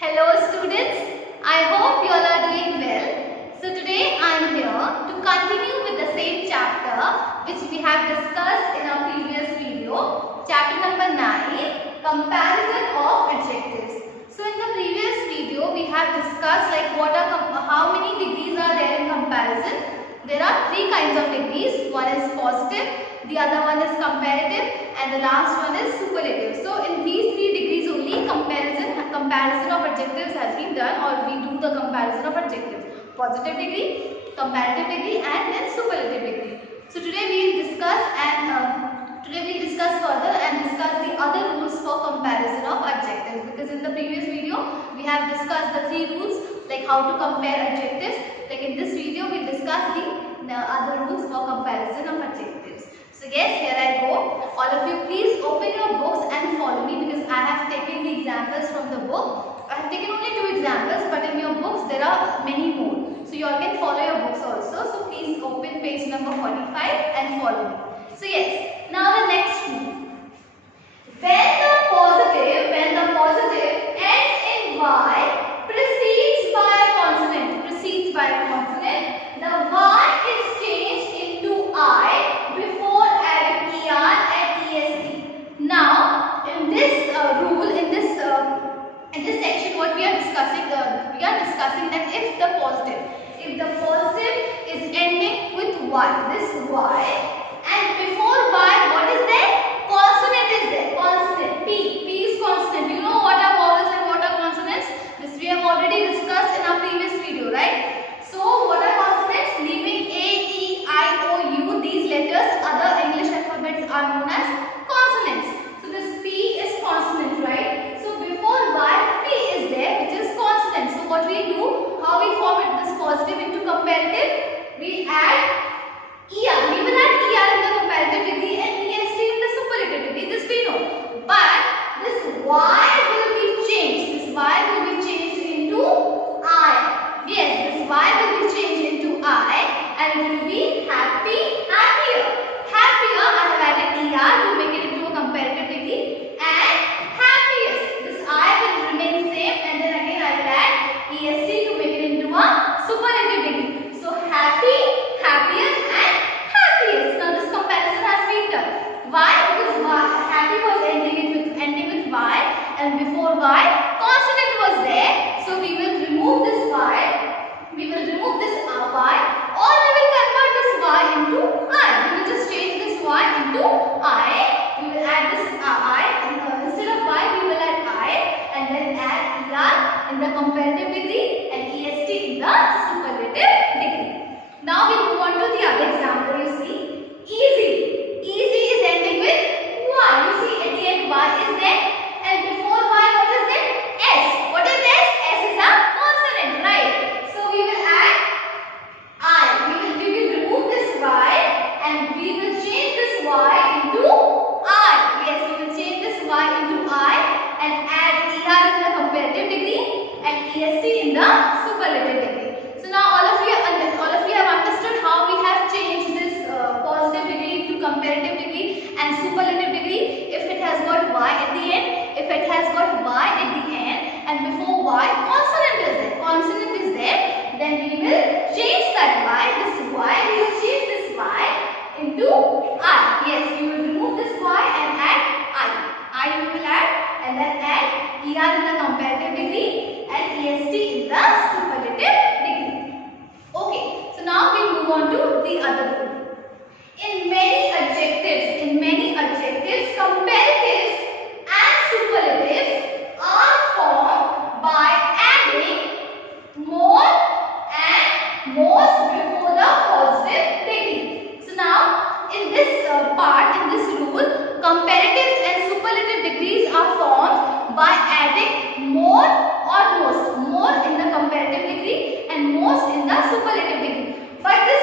Hello students, I hope you all are doing well. So today I am here to continue with the same chapter which we have discussed in our previous video, chapter number 9, comparison of adjectives. So in the previous video we have discussed how many degrees are there in comparison. There are three kinds of degrees. One is positive, the other one is comparative, and the last one is superlative. So in these three degrees only comparison of adjectives has been done, or we do the comparison of adjectives. Positive degree, comparative degree, and then superlative degree. So today we will discuss further and discuss the other rules for comparison of adjectives, because in the previous video we have discussed the three rules like how to compare adjectives. Like in this video we will discuss the other rules for comparison of adjectives. So yes, here I go. All of you please open your books and follow me, because I have taken the examples from the book. I have taken only 2 examples, but in your books there are many more. So you all can follow your books also. So please open page number 45 and follow me. So yes, now the next rule. When the positive ends in y, precedes by a consonant, the y is changed into I before adding er and est. Now, in this rule, in this section, what we are discussing, that if the positive is ending with y, this y, and before y, what is there? Consonant is there. Consonant. P is consonant. You know what are vowels and what are consonants? This we have already discussed in our previous video, right? So, what are consonants? Leaving A, E, I, O, U, these letters, other English alphabets are known as consonants. So, this P is consonant, right? So, before Y, P is there, which is consonant. So, what we do, how we format this positive into comparative? We add ER. We will add ER in the comparative degree and EST in the superlative degree. This we know. But this Y will be changed. This Y will be changed into I. Yes, this Y will be changed into I, and it will be happy, happier. Happier, I have added ER to make it into a comparative degree, and happiest. This I will remain same, and then again I will add EST to make it into a superlative degree. So happy, happier, and happiest. Now this comparison has been done. Why? Because happy was ending with Y, and before Y consonant was there. So we will remove this Y. We will remove this Y, or we will convert this Y into I. We will just change this Y into I. We will add this I. Instead of Y, we will add I, and then add ER in the comparative degree and EST in the superlative degree. Now we move on to the other example. You see, easy. Easy is ending with Y. You see, at the end Y is there, and before Y, what is there? S. What is S? S is a consonant, right? So we will add I. We will remove this Y, and we will change this Y into I. Yes, we will change this Y into I and add ER in the comparative degree and EST in the superlative degree. So now all of you have understood how we have changed this positive degree to comparative degree and superlative degree. If it has got Y at the end, if it has got Y at the end, and before Y consonant is there, then we will change that Y. We will change this Y into I. Yes, we will remove this Y and add I. I we will add, and then add ER in the comparative degree and EST in the superlative degree. Okay, so now we move on to the other rule. In many adjectives, comparatives and superlatives are formed by adding more and most before the positive degree. So now, in this rule, comparatives and superlative degrees are formed by adding more or most. More in the comparative degree and most in the superlative degree. But this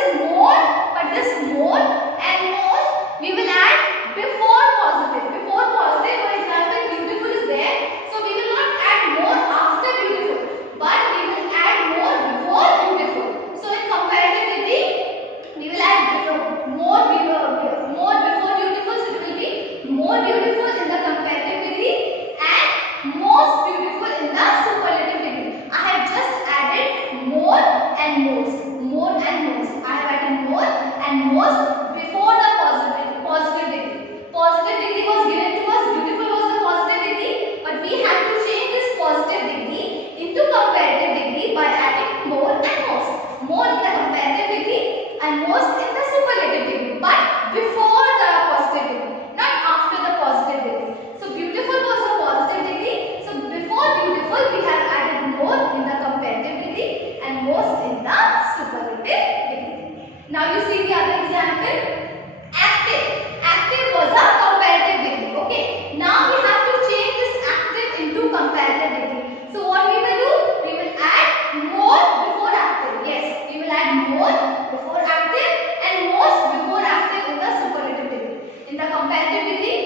more and most we will add before positive. Before positive, for example, beautiful is there. So we will not add more after beautiful, but we will add more before beautiful. So in comparative degree, we will add more before beautiful. So it will be more beautiful in the comparative degree and most beautiful in the superlative So what we will do? We will add more before active. Yes, we will add more before active and most before active in the superlative degree. In the comparative degree,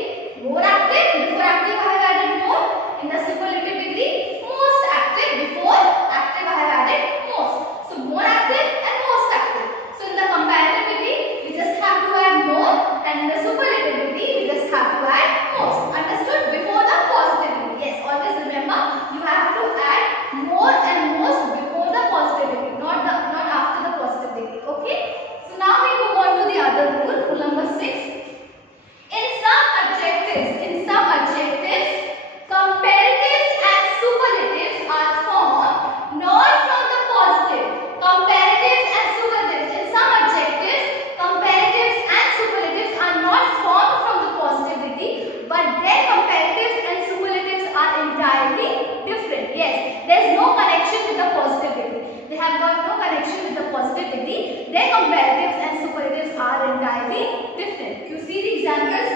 more active, before active I have added more. In the superlative degree, most active, before active I have added most. So more active and most active. So in the comparative degree, we just have to add more, and in the superlative degree, we just have to add most. Understood? Before the positive degree. Yes, always remember you have to add more and most before the positive degree, not after the positive degree. Okay? So now we move on to the other rule, rule number 6. In some adjectives, comparatives and superlatives are formed not from the positive. Comparatives and superlatives. In some adjectives, comparatives and superlatives are not formed from the positive degree, but their comparatives and superlatives are entirely different. Yes, there is no connection with the positive degree. They have got no connection with the positive degree. Their comparatives and superlatives are entirely different. You see the examples?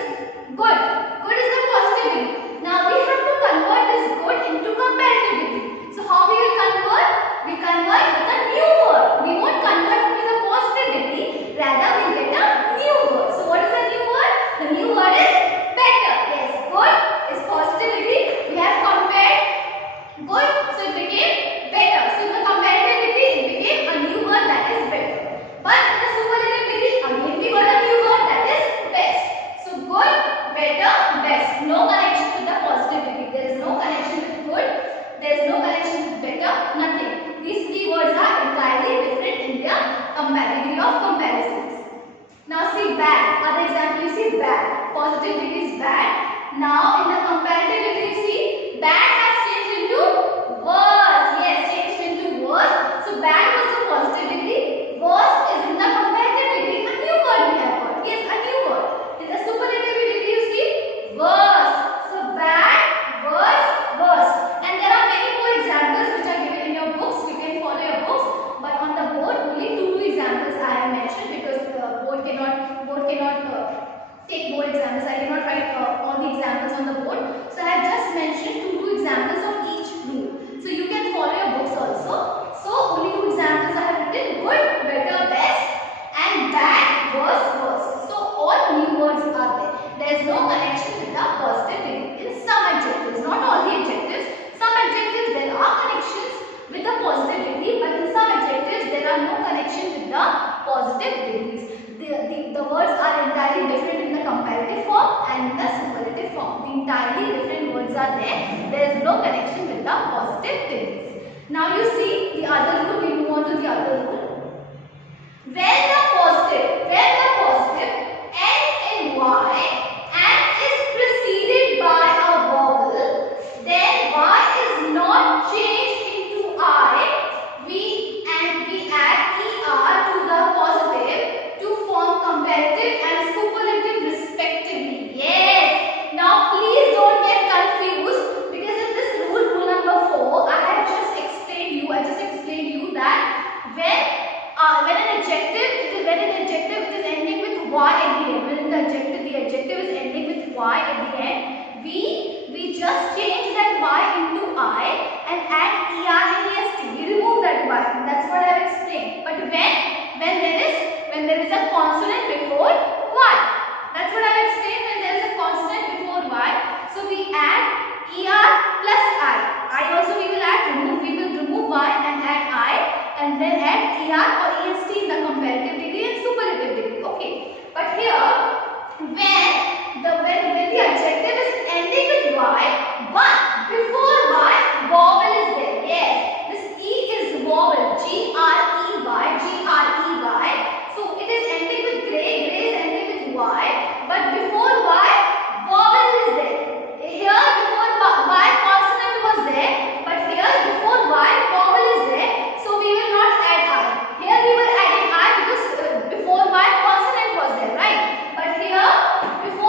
Good. Good is the positive degree. Now we have to convert this good into comparative degree. So how we will convert? We convert with a new word. We won't convert with the positive degree. Rather we get a new word. So what is the new word? The new word is better. Yes, good is positive degree. We have compared good, so it became better. So in the comparative degree, it became a new word, that is better. But in the superlative degree, again we got a new word, that is best. So good, better, best. No connection with the positive degree. There is no connection with good. There is no connection with better. Nothing. These three words are entirely different in their degree of comparisons. Now see bad. Other example, you see bad. Positive degree is bad. Now in the comparative degree, you see bad has changed into worse. Yes, changed into worse. So bad was the positive degree. Worse is in the comparative degree. A new word we have got. Yes, a new word. In the superlative degree, you see worse. So bad, worse, worse. And there are many more examples which are given in your books. You can follow your books. But on the board, only two examples I have mentioned because the board cannot take more examples. I cannot write all the examples on the board. So I have just mentioned two examples of each rule. So you can follow your books also. So only two examples I have written: good, better, best, and bad, worse, worse. So all new words are there. There is no connection with the positive degree. In some adjectives, not all the adjectives. Some adjectives there are connections with the positive degree, but in some adjectives there are no connection with the positive degrees. The words are entirely different in the comparative form and in the superlative form. The entirely different words are there. There is no connection with the positive degrees. Now you see the other rule. We move on to the other rule. When the positive ends in y and is preceded by a vowel, then y is not changed into I. We add er to the positive to form comparative and superlative respectively. Yes. Now please don't get confused, because in this rule number 4, I have just explained you that when an adjective is ending with y at the end. When the adjective is ending with y at the end, we just change that y into I and add er and est. We remove that y. That's what I have explained. But when there is a consonant before y, that's what I have explained. When there is a consonant before y, so we add er plus I also we will remove y and add I, and then add er or est in the comparative degree and superlative degree. Okay. But here, when the adjective is ending with y, but before y, vowel is there. Yes, this e is vowel. G-R-E-Y. So it is ending with gray is ending with y, but before y, vowel is there. Here before y, consonant was there, but here before y, vowel is there. So we will not add I. Here we were adding I because before y, consonant was there, right? But here before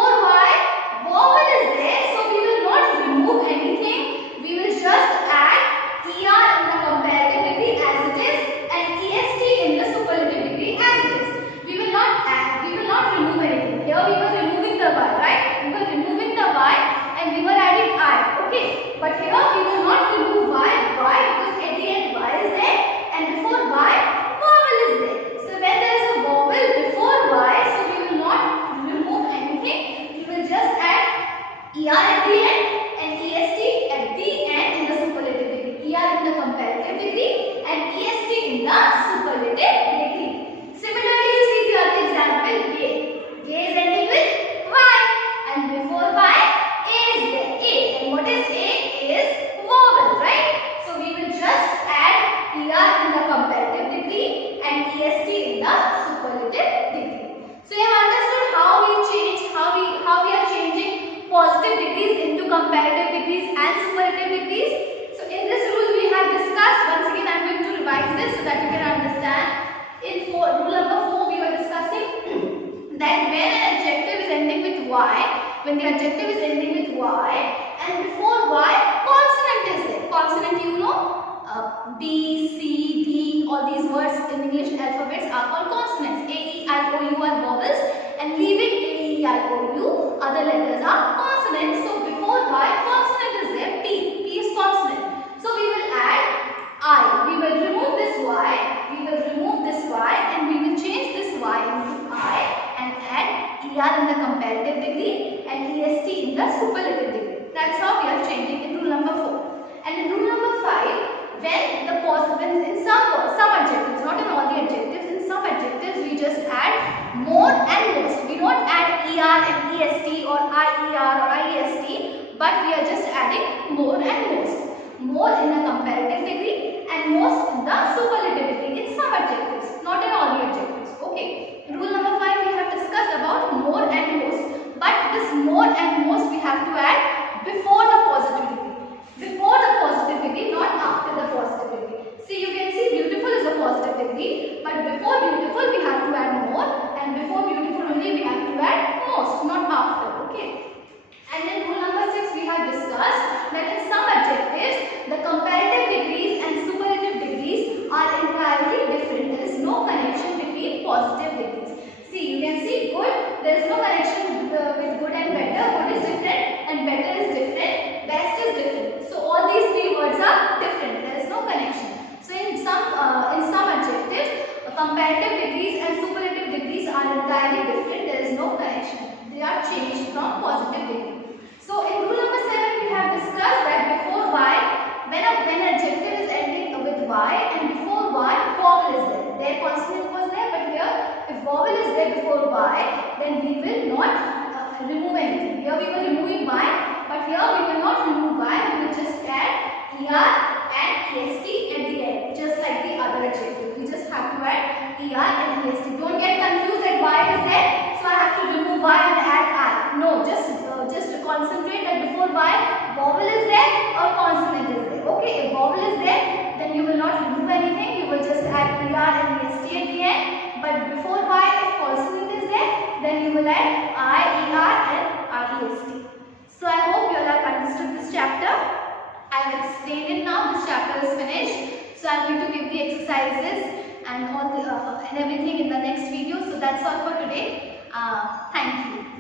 adjective is ending with Y and before Y consonant is there. Consonant, you know, B, C, D, all these words in English alphabets are called consonants. A, E, I, O, U are vowels and leaving A, E, I, O, U, other letters are consonants. So before Y consonant is there. P, P is consonant. So we will add I. We will remove this Y. We will remove this Y and we will change this Y into I and add ER in the comparative degree and EST in the superlative degree. That's how we are changing in rule number 4. And in rule number 5, when the positive in some adjectives, not in all the adjectives, in some adjectives we just add more and most. We don't add ER and EST or IER or IEST, but we are just adding more and most. More in the comparative degree and most in the superlative degree in some adjectives, not in all the adjectives. Okay. In rule number 5 we have discussed about more and most, but this more and most we have to add before the positive degree. Before the positive degree, not after the positive degree. See, you can see beautiful is a positive degree, but before beautiful we have to add more and before beautiful only we have to add most, not after. Okay. And then rule number 6 we have discussed that in some adjectives the comparative degrees and superlative degrees are entirely different. There is no connection between positive degrees. See, you can see good, there is no connection with good and better. Good is different and better is different. Best is different. So all these three words are different. There is no connection. So in some adjectives, comparative degrees and superlative degrees are entirely different. There is no connection. They are changed from positive degree. So in rule number 7 we have discussed that before Y, when adjective is ending with Y and before Y vowel is there. There consonant was there, but here if vowel is there before Y, then we will not remove anything. Here we were removing Y, but here we will not remove Y. We will just add ER and EST at the end, just like the other adjective. We just have to add ER and EST. Don't get confused that Y is there, so I have to remove Y and add I. No, just concentrate that before Y vowel is there or consonant is there. Okay, if vowel is there, then you will not remove anything. You will just add ER and EST at the end. But before Y, if consonant is there, then you will add I, ER and IEST. So I hope you all have understood this chapter. I have explained it now. This chapter is finished. So I am going to give the exercises and all the and everything in the next video. So that's all for today. Thank you.